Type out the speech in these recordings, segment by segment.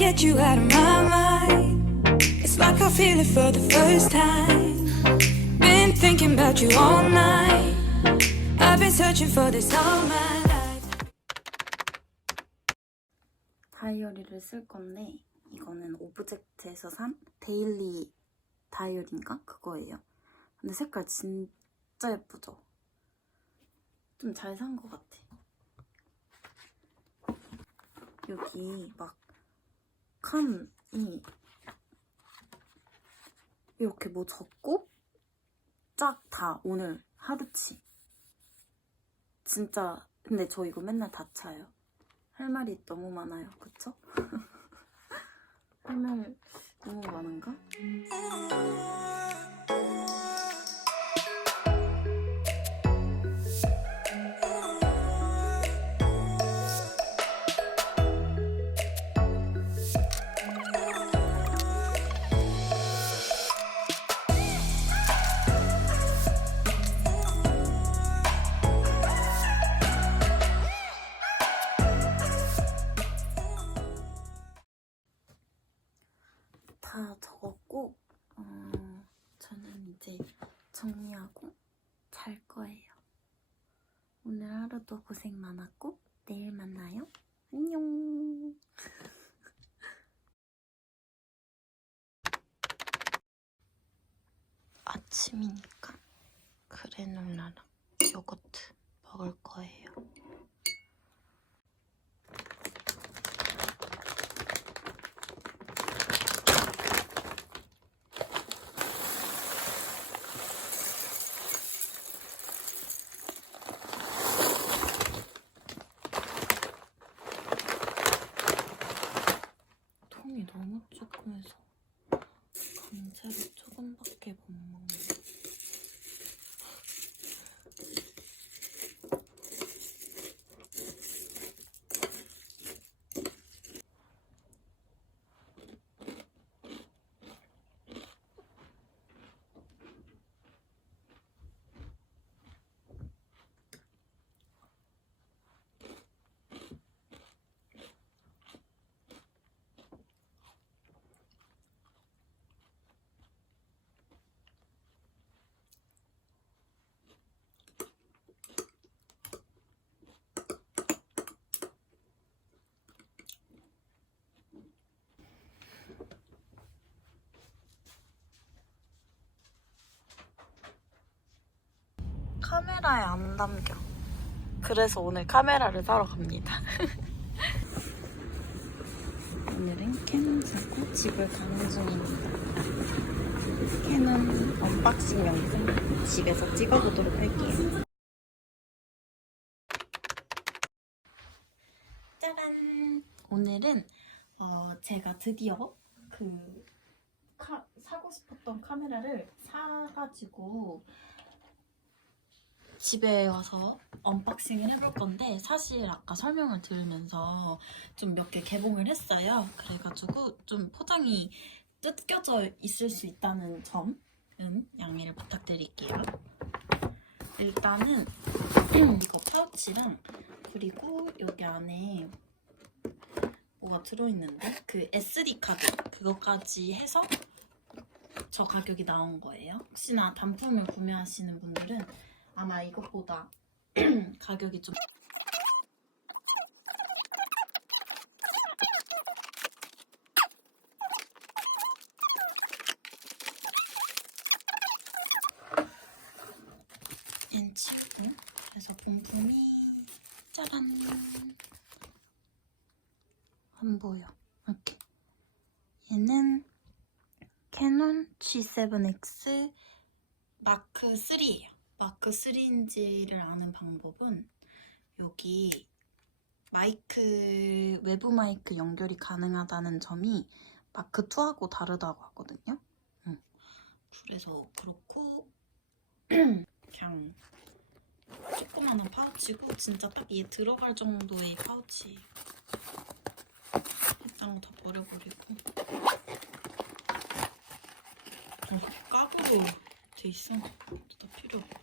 get you out of my mind. It's like I feel it for the first time. Been thinking about you all night. I've been searching for this all my life. 다이어리를 쓸 건데 이거는 오브젝트에서 산 데일리 다이어리인가? 그거예요. 근데 색깔 진짜 예쁘죠? 좀 잘 산 것 같아. 여기 막 칸이 이렇게 뭐 적고 쫙 다 오늘 하루치. 진짜 근데 저 이거 맨날 다 차요. 할 말이 너무 많아요. 그쵸? 할 말 너무 많은가? 다 적었고, 어, 저는 이제 정리하고 잘 거예요. 오늘 하루도 고생 많았고, 내일 만나요. 안녕. 아침이니까 그래놀라랑 요거트 먹을 거예요. 통이 너무 조그매서 강제로 조금밖에 못 먹는. 카메라에 안 담겨. 그래서 오늘 카메라를 사러 갑니다. 오늘은 캐논 사고 집을 가는 중입니다. 캐논 언박싱 영상 집에서 찍어보도록 할게요. 짜란! 오늘은 어, 제가 드디어 그 카- 사고 싶었던 카메라를 사가지고 집에 와서 언박싱을 해볼 건데 사실 아까 설명을 들으면서 좀 몇 개 개봉을 했어요. 그래가지고 좀 포장이 뜯겨져 있을 수 있다는 점은 양해를 부탁드릴게요. 일단은 이거 파우치랑 그리고 여기 안에 뭐가 들어있는데 그 SD 카드 그거까지 해서 저 가격이 나온 거예요. 혹시나 단품을 구매하시는 분들은 아마 이것보다 가격이 좀 엔치고 그래서 본품이 짜란 안 보여. 이렇게. 얘는 캐논 G7X 마크 3예요. 마크 3인지를 아는 방법은 여기 마이크 외부 마이크 연결이 가능하다는 점이 마크 2하고 다르다고 하거든요. 응. 그래서 그렇고 그냥 조그마한 파우치고 진짜 딱 얘 들어갈 정도의 파우치. 일단 다 버려버리고. 어, 까부로 돼 있어. 다 필요 없고.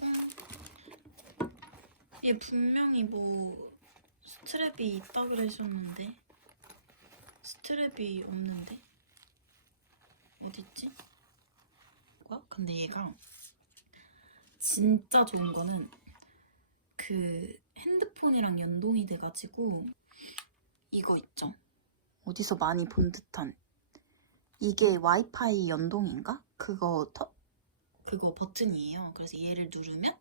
얘 분명히 뭐 스트랩이 있다 그러셨는데 스트랩이 없는데 어딨지? 뭐야? 근데 얘가 진짜 좋은 거는 그 핸드폰이랑 연동이 돼가지고 이거 있죠? 어디서 많이 본 듯한 이게 와이파이 연동인가? 그거 터, 그거 버튼이에요. 그래서 얘를 누르면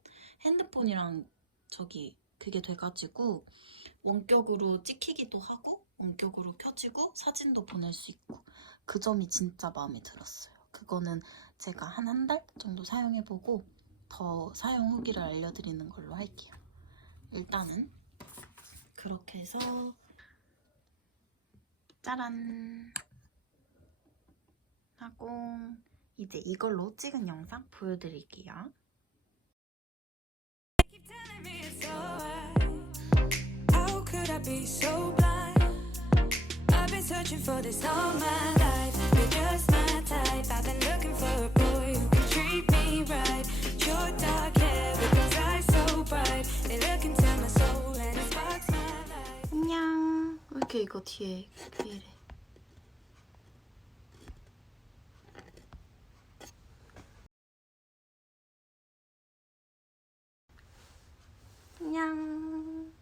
핸드폰이랑 저기 그게 돼가지고 원격으로 찍히기도 하고 원격으로 켜지고 사진도 보낼 수 있고 그 점이 진짜 마음에 들었어요. 그거는 제가 한 한 달 정도 사용해보고 더 사용 후기를 알려드리는 걸로 할게요. 일단은 그렇게 해서 짜란 하고 이제 이걸로 찍은 영상 보여드릴게요. 이렇게 이거 뒤에 왜 이래? 안녕.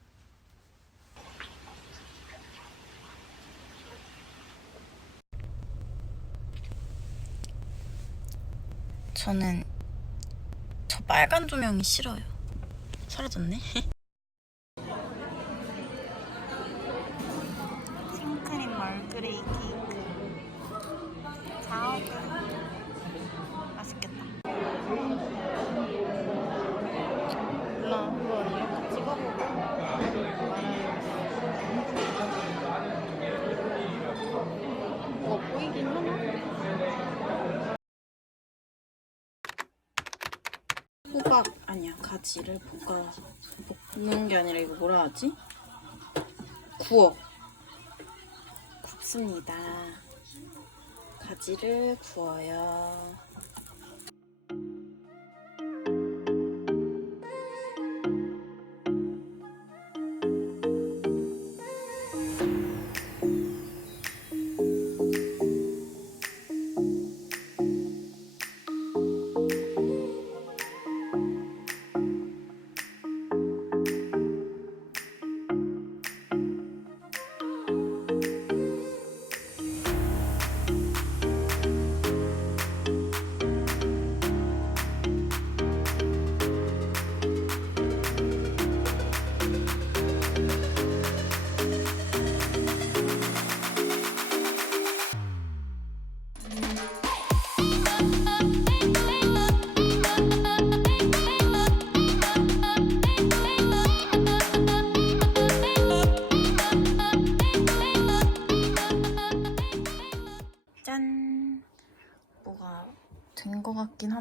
저는 저 빨간 조명이 싫어요. 사라졌네. 생크림 멀그레이 케이크 호박 아니야 가지를 볶아 볶는 게 아니라 이거 뭐라 하지? 구워 굽습니다. 가지를 구워요.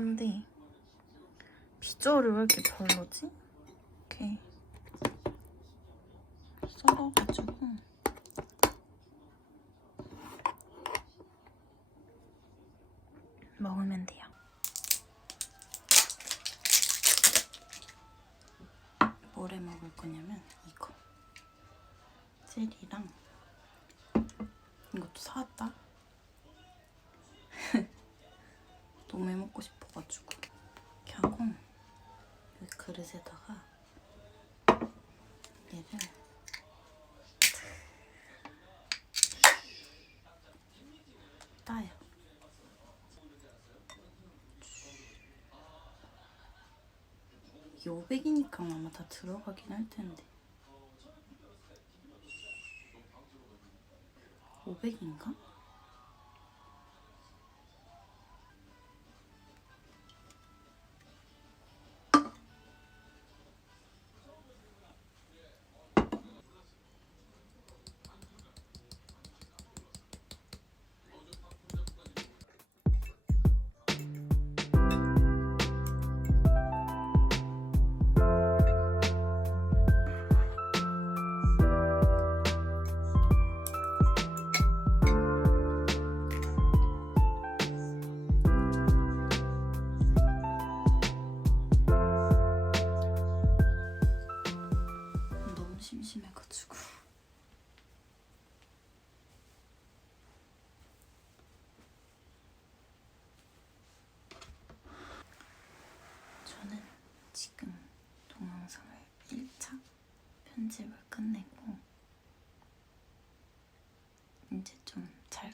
한데 비주얼이 왜 이렇게 별로지? 이렇게 썰어가지고 먹으면 돼요. 뭐래 먹을 거냐면 이거 젤리랑 이것도 사왔다. 너무 해먹고 싶어가지고 이렇게 하고 여기 그릇에다가 얘를 따요. 500이니까 아마 다 들어가긴 할 텐데 500인가? 저는 지금 동영상을 1차 편집을 끝내고 이제 좀잘